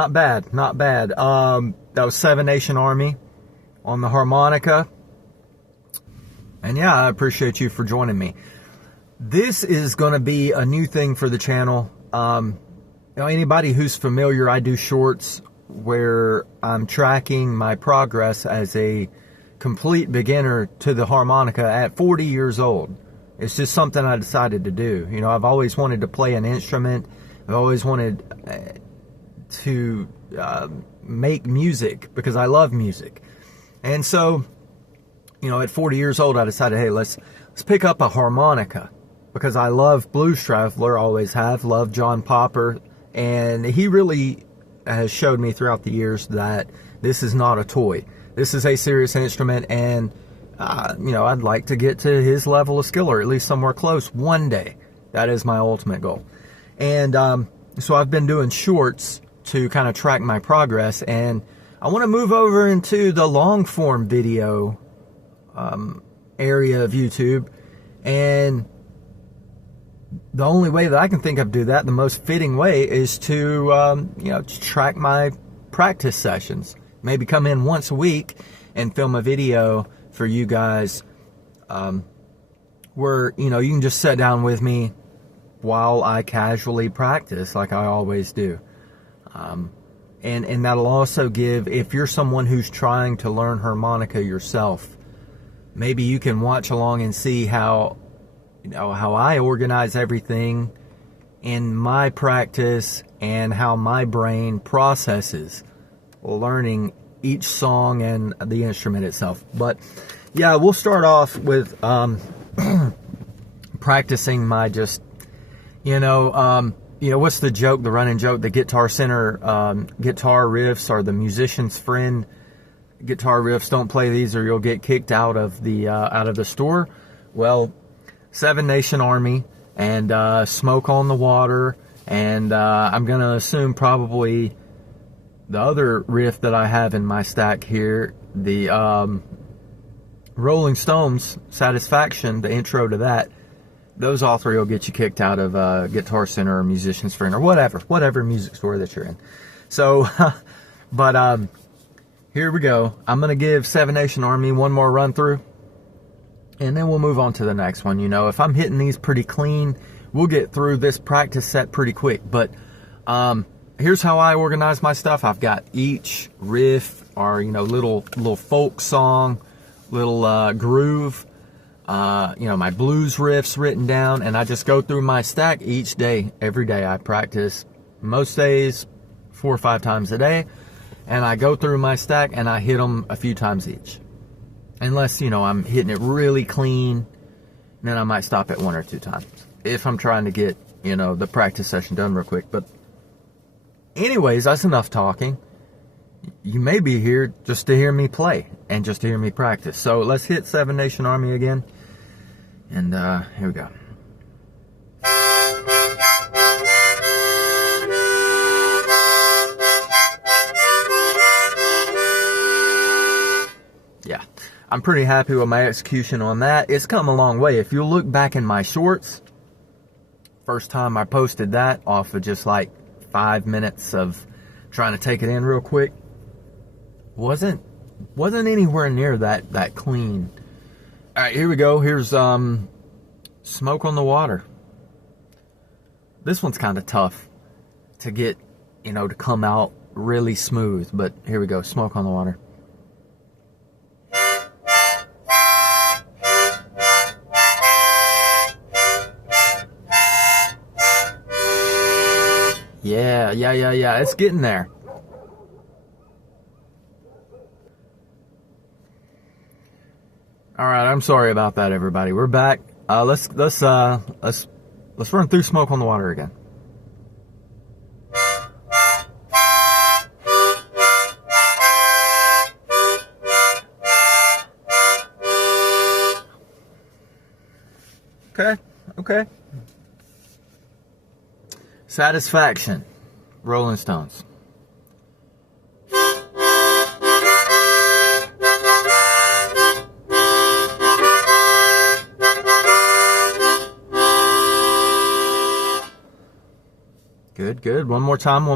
not bad, not bad. That was Seven Nation Army on the harmonica. And yeah, I appreciate you for joining me. This is going to be a new thing for the channel. Anybody who's familiar, I do shorts where I'm tracking my progress as a complete beginner to the harmonica at 40 years old. It's just something I decided to do. I've always wanted to play an instrument. I've always wanted to make music because I love music. And so, at 40 years old, I decided, hey, let's pick up a harmonica because I love Blues Traveler, always have, love John Popper, and he really has showed me throughout the years that this is not a toy. This is a serious instrument, and I'd like to get to his level of skill, or at least somewhere close one day. That is my ultimate goal. And so I've been doing shorts to kind of track my progress, and I want to move over into the long form video area of YouTube. And the only way that I can think of to do that, the most fitting way, is to track my practice sessions. Maybe come in once a week and film a video for you guys where you can just sit down with me while I casually practice like I always do. And that'll also give, if you're someone who's trying to learn harmonica yourself, maybe you can watch along and see how I organize everything in my practice and how my brain processes learning each song and the instrument itself. But yeah, we'll start off with practicing my what's the joke, the running joke, the Guitar Center guitar riffs are the musician's friend. Guitar riffs, don't play these or you'll get kicked out of the store. Well, Seven Nation Army and Smoke on the Water, and I'm going to assume probably the other riff that I have in my stack here, the Rolling Stones, Satisfaction, the intro to that. Those all three will get you kicked out of Guitar Center or Musician's Friend or whatever music store that you're in. So, but here we go. I'm going to give Seven Nation Army one more run through, and then we'll move on to the next one. If I'm hitting these pretty clean, we'll get through this practice set pretty quick. But here's how I organize my stuff. I've got each riff or little folk song, little groove, my blues riffs written down, and I just go through my stack each day. Every day I practice, most days 4 or 5 times a day, and I go through my stack and I hit them a few times each. Unless I'm hitting it really clean, then I might stop at 1 or 2 times if I'm trying to get the practice session done real quick. But anyways, that's enough talking. You may be here just to hear me play and just to hear me practice. So let's hit Seven Nation Army again. And here we go. Yeah, I'm pretty happy with my execution on that. It's come a long way. If you look back in my shorts, first time I posted that off of just like 5 minutes of trying to take it in real quick, wasn't anywhere near that clean. All right, here we go. Here's Smoke on the Water. This one's kind of tough to get, to come out really smooth, but here we go. Smoke on the Water. Yeah. It's getting there. All right, I'm sorry about that, everybody. We're back. Let's run through Smoke on the Water again. Okay. Satisfaction, Rolling Stones. Good. One more time.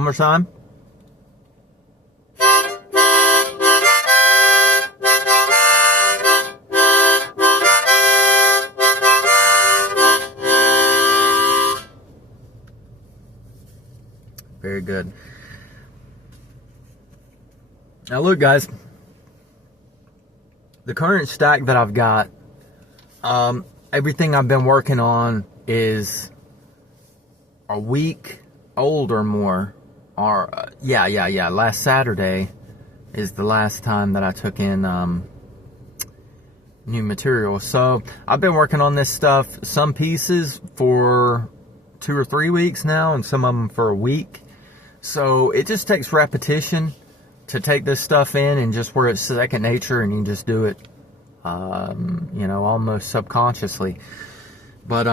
Very good. Now look, guys, the current stack that I've got, everything I've been working on is a week old or more. Or yeah. Last Saturday is the last time that I took in new material. So I've been working on this stuff, some pieces for 2 or 3 weeks now, and some of them for a week. So it just takes repetition to take this stuff in, and just where it's second nature, and you can just do it, almost subconsciously. But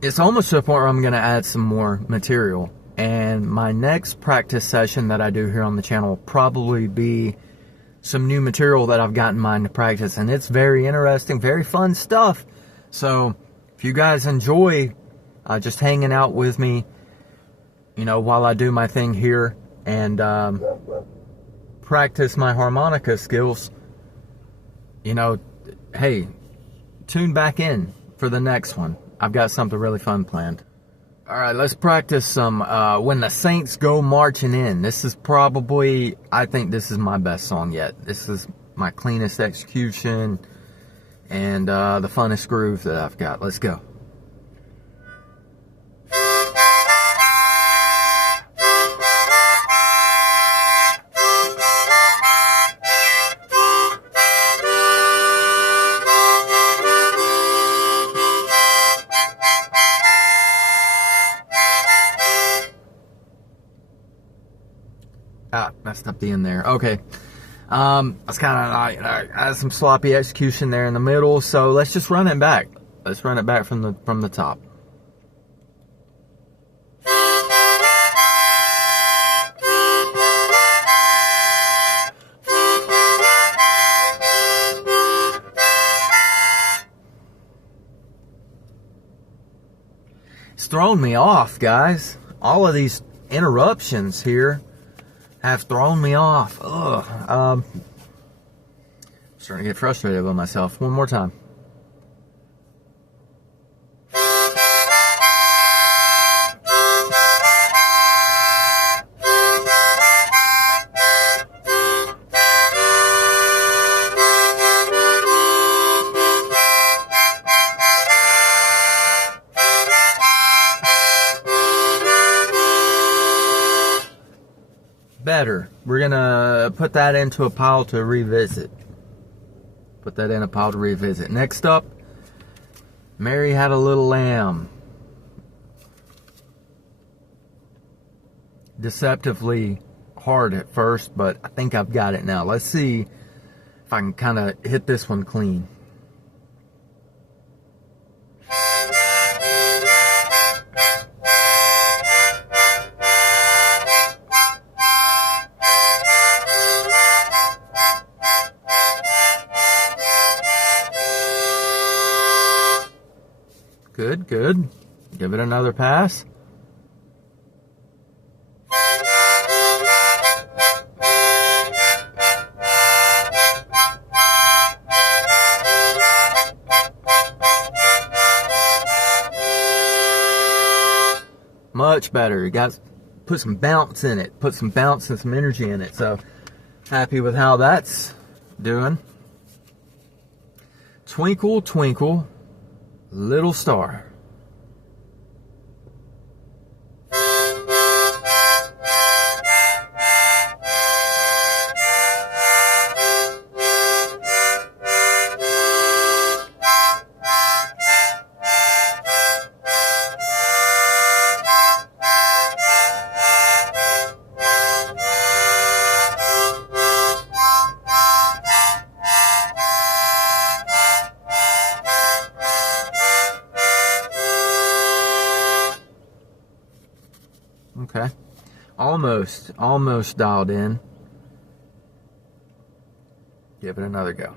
it's almost to the point where I'm going to add some more material. And my next practice session that I do here on the channel will probably be some new material that I've got in mind to practice. And it's very interesting, very fun stuff. So if you guys enjoy just hanging out with me, while I do my thing here and practice my harmonica skills, hey, tune back in for the next one. I've got something really fun planned. All right, let's practice some When the Saints Go Marching In. This is probably, I think this is my best song yet. This is my cleanest execution and the funnest groove that I've got. Let's go. Messed up the end there. Okay. That's kind of I had some sloppy execution there in the middle, so let's just run it back. Let's run it back from the top. It's thrown me off, guys. All of these interruptions here have thrown me off. Ugh. I'm starting to get frustrated with myself. One more time. Better. We're gonna put that into a pile to revisit. Put that in a pile to revisit. Next up, Mary Had a Little Lamb. Deceptively hard at first, but I think I've got it now. Let's see if I can kind of hit this one clean. Good, good. Give it another pass. Much better. You guys put some bounce in it. Put some bounce and some energy in it. So happy with how that's doing. Twinkle, twinkle, little star. Okay, almost dialed in. Give it another go.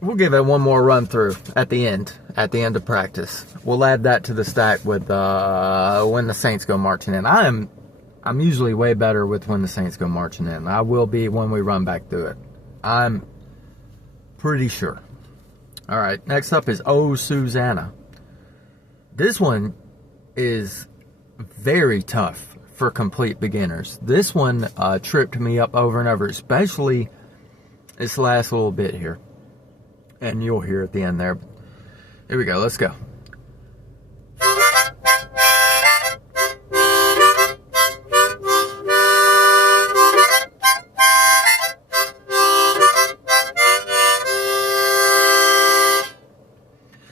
we'll give it one more run through at the end of practice. We'll add that to the stack with When the Saints Go Marching In. I'm usually way better with When the Saints Go Marching In. I will be when we run back through it. I'm pretty sure. All right, next up is Oh, Susanna. This one is very tough for complete beginners. This one tripped me up over and over, especially this last little bit here. And you'll hear at the end there. Here we go, let's go.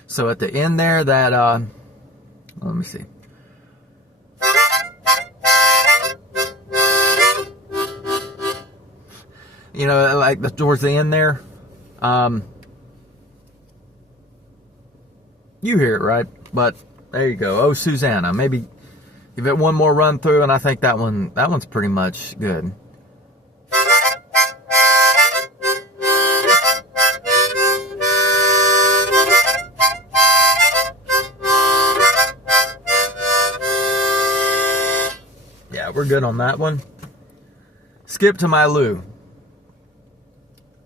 So at the end there, that, let me see. You know, like towards the end there, you hear it, right? But there you go. Oh, Susanna. Maybe give it one more run through, and I think that one's pretty much good. Yeah, we're good on that one. Skip to My Lou.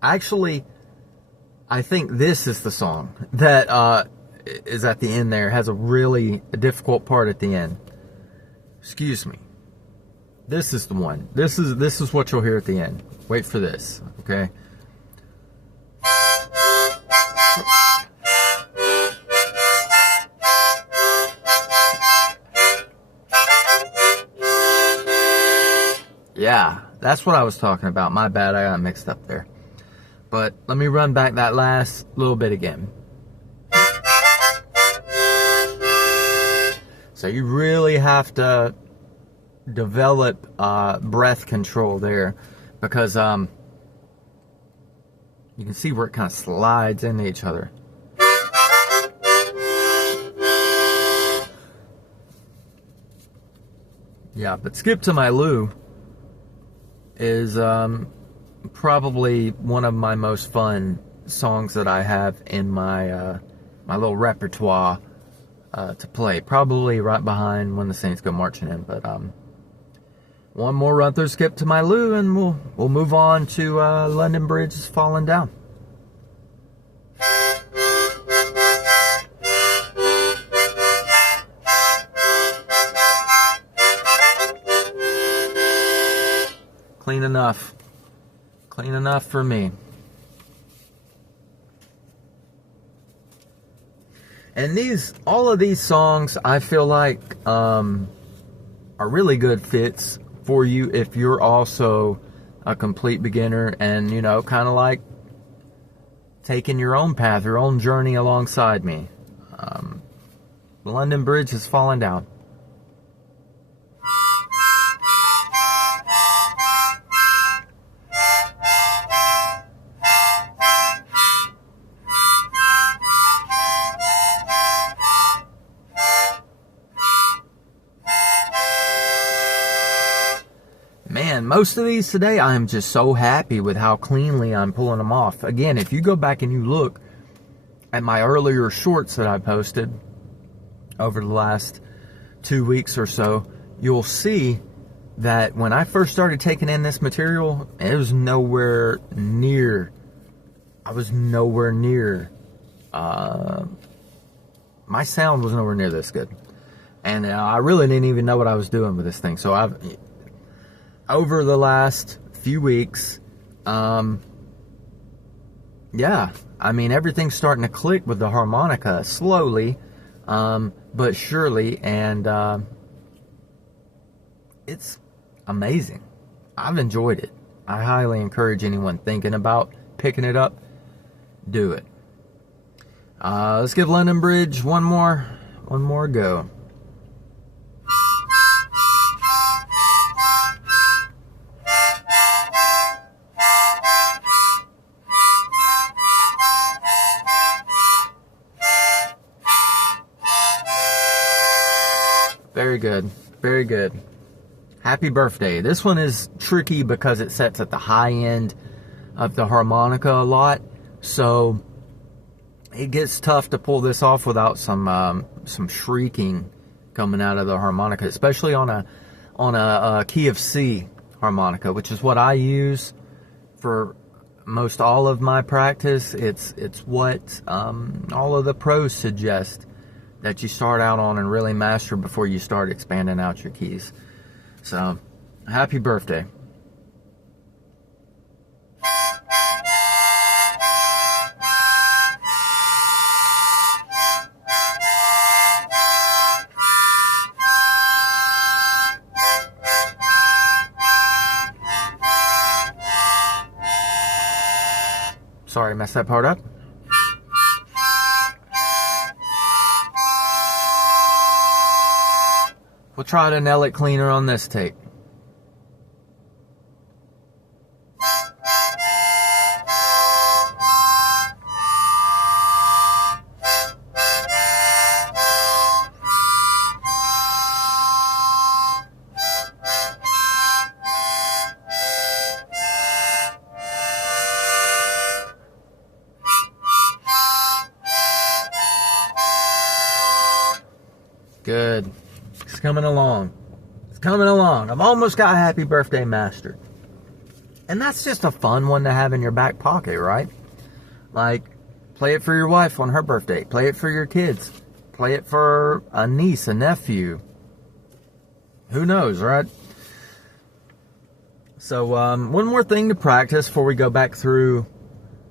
Actually, I think this is the song that is at the end there. It has a really difficult part at the end. Excuse me. This is the one. This is what you'll hear at the end. Wait for this, okay? Yeah, that's what I was talking about. My bad, I got mixed up there. But let me run back that last little bit again. So you really have to develop breath control there, because you can see where it kind of slides into each other. Yeah, but Skip to My Lou is probably one of my most fun songs that I have in my my little repertoire to play. Probably right behind When the Saints Go Marching In. But one more run through Skip to My Lou, and we'll move on to London Bridge is Falling Down. Clean enough. Clean enough for me. And all of these songs, I feel like, are really good fits for you if you're also a complete beginner and, you know, kind of like taking your own path, your own journey alongside me. The London Bridge is Falling Down. Man, most of these today, I am just so happy with how cleanly I'm pulling them off. Again, if you go back and you look at my earlier shorts that I posted over the last 2 weeks or so, you'll see that when I first started taking in this material, it was nowhere near, my sound was nowhere near this good. And I really didn't even know what I was doing with this thing. So over the last few weeks, yeah, I mean, everything's starting to click with the harmonica slowly, but surely, and it's amazing. I've enjoyed it. I highly encourage anyone thinking about picking it up, do it. Let's give London Bridge one more go. Very good. Very good. Happy Birthday. This one is tricky because it sets at the high end of the harmonica a lot. So it gets tough to pull this off without some shrieking coming out of the harmonica, especially on a key of C harmonica, which is what I use for most all of my practice. It's what all of the pros suggest that you start out on and really master before you start expanding out your keys. So, happy birthday. Sorry, I messed that part up. We'll try to nail it cleaner on this take. Good. It's coming along. It's coming along. I've almost got Happy Birthday mastered. And that's just a fun one to have in your back pocket, right? Like, play it for your wife on her birthday. Play it for your kids. Play it for a niece, a nephew. Who knows, right? So, one more thing to practice before we go back through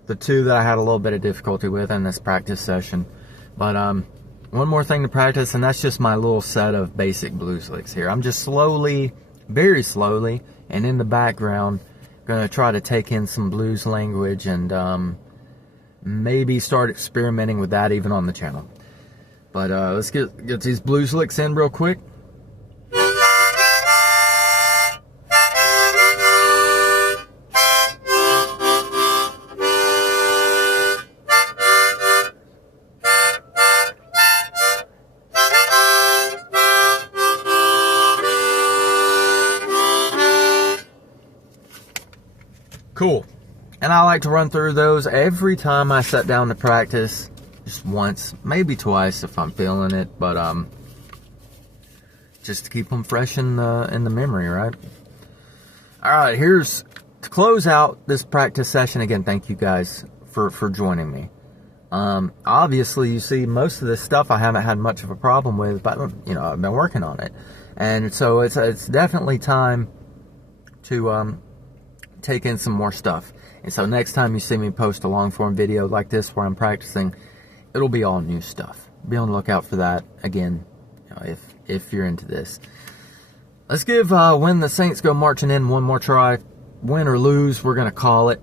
the two that I had a little bit of difficulty with in this practice session. But, one more thing to practice, and that's just my little set of basic blues licks here. I'm just slowly, very slowly, and in the background, going to try to take in some blues language and maybe start experimenting with that even on the channel. But let's get these blues licks in real quick. Cool. And I like to run through those every time I sit down to practice. Just once, maybe twice if I'm feeling it, but just to keep them fresh in the memory, right? All right, here's to close out this practice session. Again, thank you guys for joining me. Obviously, you see, most of this stuff I haven't had much of a problem with, but you know, I've been working on it, and so it's definitely time to take in some more stuff. And so next time you see me post a long form video like this where I'm practicing, it'll be all new stuff. Be on the lookout for that. Again, you know, if you're into this. Let's give When the Saints Go Marching In one more try. Win or lose, we're going to call it.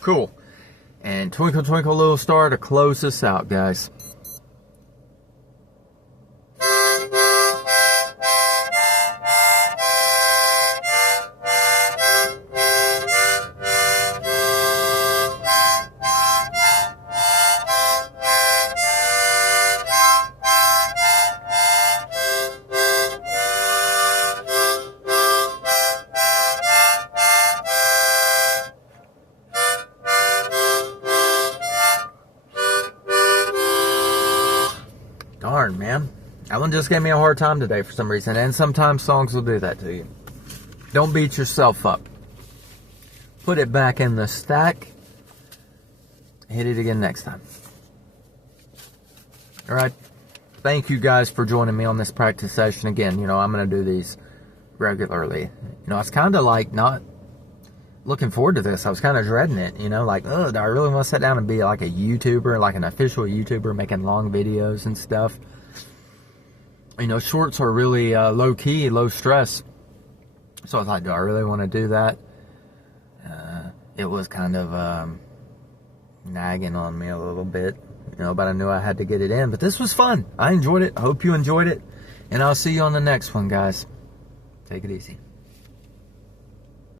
Cool. And Twinkle Twinkle Little Star to close this out, guys. Darn, man. That one just gave me a hard time today for some reason. And sometimes songs will do that to you. Don't beat yourself up. Put it back in the stack. Hit it again next time. Alright. Thank you guys for joining me on this practice session. Again, you know, I'm going to do these regularly. You know, I was kind of like not looking forward to this. I was kind of dreading it. You know, like, oh, do I really want to sit down and be like a YouTuber, like an official YouTuber making long videos and stuff? You know, shorts are really low key, low stress. So I was like, do I really want to do that? It was kind of nagging on me a little bit, you know, but I knew I had to get it in. But this was fun. I enjoyed it. I hope you enjoyed it. And I'll see you on the next one, guys. Take it easy.